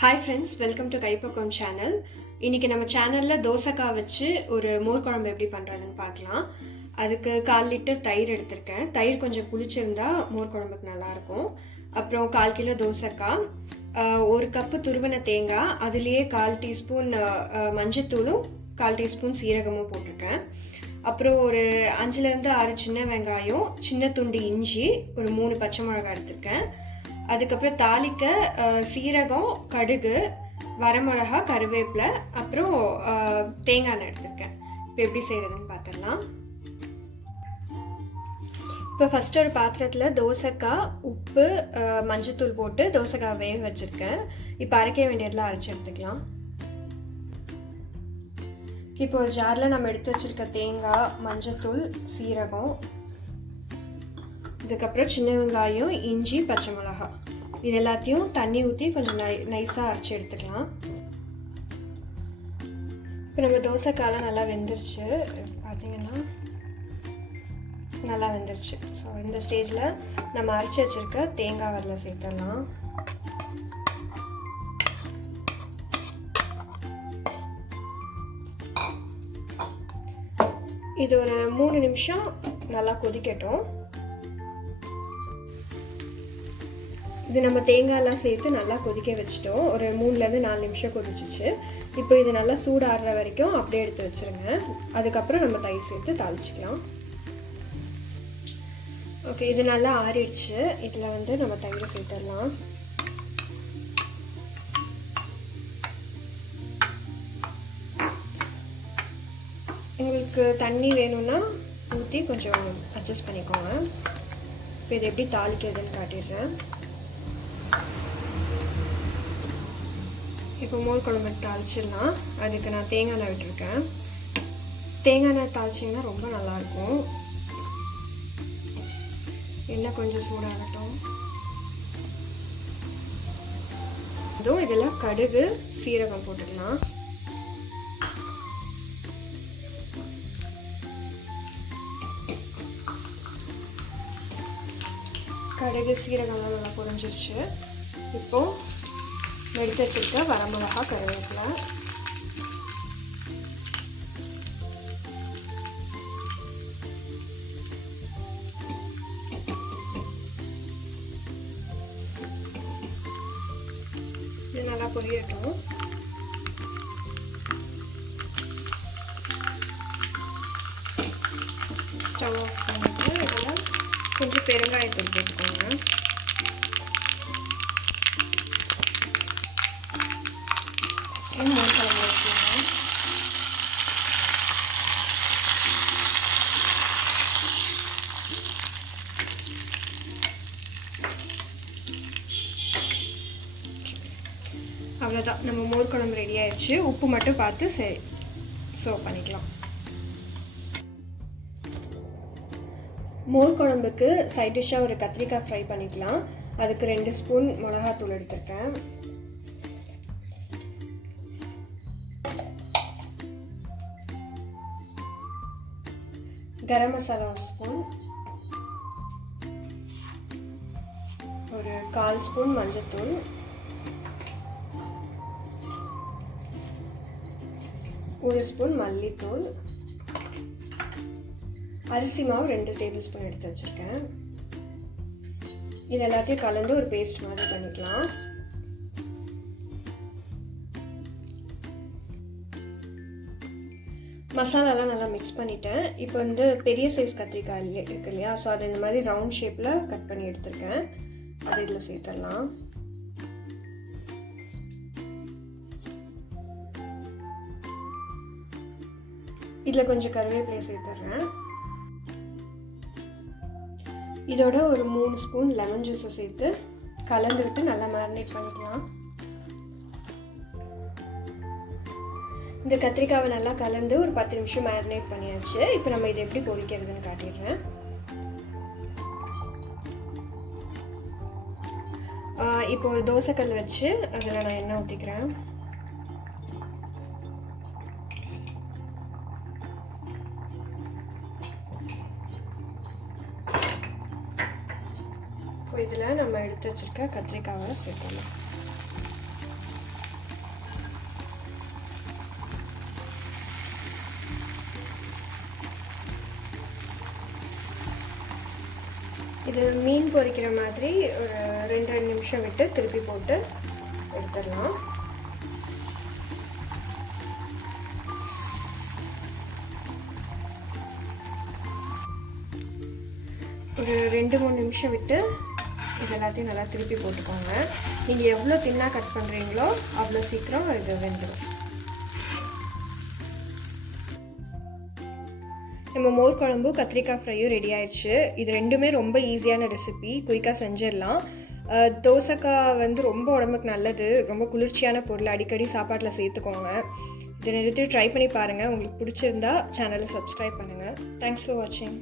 Hi friends, welcome to கைப்பக்கம் channel. இன்றைக்கி நம்ம சேனலில் தோசைக்காய் வச்சு ஒரு மோர் குழம்பு எப்படி பண்ணுறதுன்னு பார்க்கலாம். அதுக்கு 1/4 லிட்டர் தயிர் எடுத்திருக்கேன். தயிர் கொஞ்சம் புளிச்சிருந்தா மோர் குழம்புக்கு நல்லாயிருக்கும். அப்புறம் 1/4 கிலோ தோசைக்காய், 1 கப்பு துருவன தேங்காய், அதுலேயே 1/4 டீஸ்பூன் மஞ்சத்தூளும் 1/4 டீஸ்பூன் சீரகமும் போட்டிருக்கேன். அப்புறம் ஒரு 5லேருந்து 6 சின்ன வெங்காயம், சின்ன துண்டு இஞ்சி, ஒரு 3 பச்சை மிளகாய் எடுத்திருக்கேன். அதுக்கப்புறம் தாளிக்க சீரகம், கடுகு, வரமிளகா, கருவேப்பிலை, அப்புறம் தேங்காய் எண்ணெய் எடுத்திருக்கேன். இப்போ எப்படி செய்கிறதுன்னு பார்த்துடலாம். இப்போ ஃபஸ்ட்டு ஒரு பாத்திரத்தில் தோசைக்காய், உப்பு, மஞ்சத்தூள் போட்டு தோசைக்காய் வேக வச்சுருக்கேன். இப்போ அரைக்க வேண்டியதெல்லாம் அரைச்சி எடுத்துக்கலாம். இப்போ ஒரு ஜாரில் நம்ம எடுத்து வச்சுருக்க தேங்காய், மஞ்சத்தூள், சீரகம், இதுக்கப்புறம் சின்ன வெங்காயம், இஞ்சி, பச்சை மிளகாய், இது எல்லாத்தையும் தண்ணி ஊற்றி கொஞ்சம் நைஸாக அரைச்சி எடுத்துக்கலாம். இப்போ நம்ம தோசைக்காயெல்லாம் நல்லா வெந்துருச்சு. பார்த்தீங்கன்னா நல்லா வெந்துருச்சு. ஸோ இந்த ஸ்டேஜில் நம்ம அரைச்சி வச்சுருக்க தேங்காய் வரல சேர்த்துடலாம். இது ஒரு 3 நிமிஷம் நல்லா கொதிக்கட்டும். இது நம்ம தேங்காயெல்லாம் சேர்த்து நல்லா கொதிக்க வச்சிட்டோம். ஒரு 3லேருந்து 4 நிமிஷம் கொதிச்சிச்சு. இப்போ இது நல்லா சூடாடுற வரைக்கும் அப்படியே எடுத்து வச்சுருங்க. அதுக்கப்புறம் நம்ம தயிர் சேர்த்து தாளிச்சிக்கலாம். ஓகே, இது நல்லா ஆறிடுச்சு. இதில் நம்ம தயிரை சேர்த்துடலாம். உங்களுக்கு தண்ணி வேணும்னா ஊற்றி கொஞ்சம் அட்ஜஸ்ட் பண்ணிக்கோங்க. இப்போ இது எப்படி தாளிக்கிறதுன்னு காட்டிடுறேன். இப்போ மோர் குழம்பு தாளிச்சிடலாம். அதுக்கு நான் தேங்காய் எண்ணெய் விட்டுருக்கேன். தேங்காய் எண்ணெய் தாளிச்சிங்கன்னா ரொம்ப நல்லாயிருக்கும். எண்ணெய் கொஞ்சம் சூடாகட்டும். இதுவும் இதில் கடுகு, சீரகம் போட்டுக்கலாம். கடுகு, சீரகம்லாம் நல்லா பொரிஞ்சிருச்சு. இப்போது எடுத்து வச்சுருக்க வரமிளகா, கருவேப்பிலை, இது நல்லா பொரியட்டும். ஸ்டவ் ஆஃப் பண்ணிட்டு இதில் கொஞ்சம் பெருங்காயத்தூள் போட்டுக்கோங்க. மோர் குழம்பு வச்சுக்கோங்க. அவ்வளோதான், நம்ம மோர் குழம்பு ரெடி ஆயிடுச்சு. உப்பு மட்டும் பார்த்து சர்வ் பண்ணிக்கலாம். மோர் குழம்புக்கு சைட் டிஷ்ஷாக ஒரு கத்திரிக்காய் ஃப்ரை பண்ணிக்கலாம். அதுக்கு 2 ஸ்பூன் மிளகாத்தூள் எடுத்துருக்கேன். கரம் மசாலா 1 ஸ்பூன், ஒரு 1/4 ஸ்பூன் மஞ்சத்தூள், ஒரு ஸ்பூன் மல்லித்தூள், அரிசி மாவு 2 டேபிள் ஸ்பூன் எடுத்து வச்சுருக்கேன். இது எல்லாத்தையும் கலந்து ஒரு பேஸ்ட் மாதிரி பண்ணிக்கலாம். மசாலாலாம் நல்லா மிக்ஸ் பண்ணிட்டேன். இப்போ பெரிய சைஸ் கத்திரிக்காய் இருக்கு இல்லையா, ஸோ அதை இந்த மாதிரி ரவுண்ட் ஷேப்பில் கட் பண்ணி எடுத்துருக்கேன். அது இதில் சேர்த்துடலாம். இதில் கொஞ்சம் கருவேப்பிலையை சேர்த்துட்றேன். இதோட ஒரு 3 ஸ்பூன் லெமன் ஜூஸை சேர்த்து கலந்துக்கிட்டு நல்லா மேரினேட் பண்ணிக்கலாம். இந்த கத்திரிக்காவை நல்லா கலந்து ஒரு 10 நிமிஷம் மேரினேட் பண்ணியாச்சு. இப்போ நம்ம இதை எப்படி பொரிக்கிறதுன்னு காட்டிடுறேன். இப்போ ஒரு தோசைக்கல் வச்சு அதில் நான் எண்ணெய் ஊற்றிக்கிறேன். இப்போ இதில் நம்ம எடுத்து வச்சுருக்க கத்திரிக்காவை சேர்க்கலாம். இது மீன் பொரிக்கிற மாதிரி ஒரு 2 நிமிஷம் விட்டு திருப்பி போட்டு எடுத்துடலாம். ஒரு 2-3 நிமிஷம் விட்டு இது எல்லாத்தையும் நல்லா திருப்பி போட்டுக்கோங்க. நீங்கள் எவ்வளோ தின்னாக கட் பண்ணுறீங்களோ அவ்வளோ சீக்கிரம் இது வெந்துடும். நம்ம மோர் குழம்பு கத்திரிக்காய் ஃப்ரையும் ரெடி ஆயிடுச்சு. இது ரெண்டுமே ரொம்ப ஈஸியான ரெசிபி, குயிக்காக செஞ்சிடலாம். தோசைக்காய் வந்து ரொம்ப உடம்புக்கு நல்லது, ரொம்ப குளிர்ச்சியான பொருள், அடிக்கடி சாப்பாட்டில் சேர்த்துக்கோங்க. இதை நிறுத்தி ட்ரை பண்ணி பாருங்கள். உங்களுக்கு பிடிச்சிருந்தா சேனலை சப்ஸ்கிரைப் பண்ணுங்கள். தேங்க்ஸ் ஃபார் வாட்சிங்.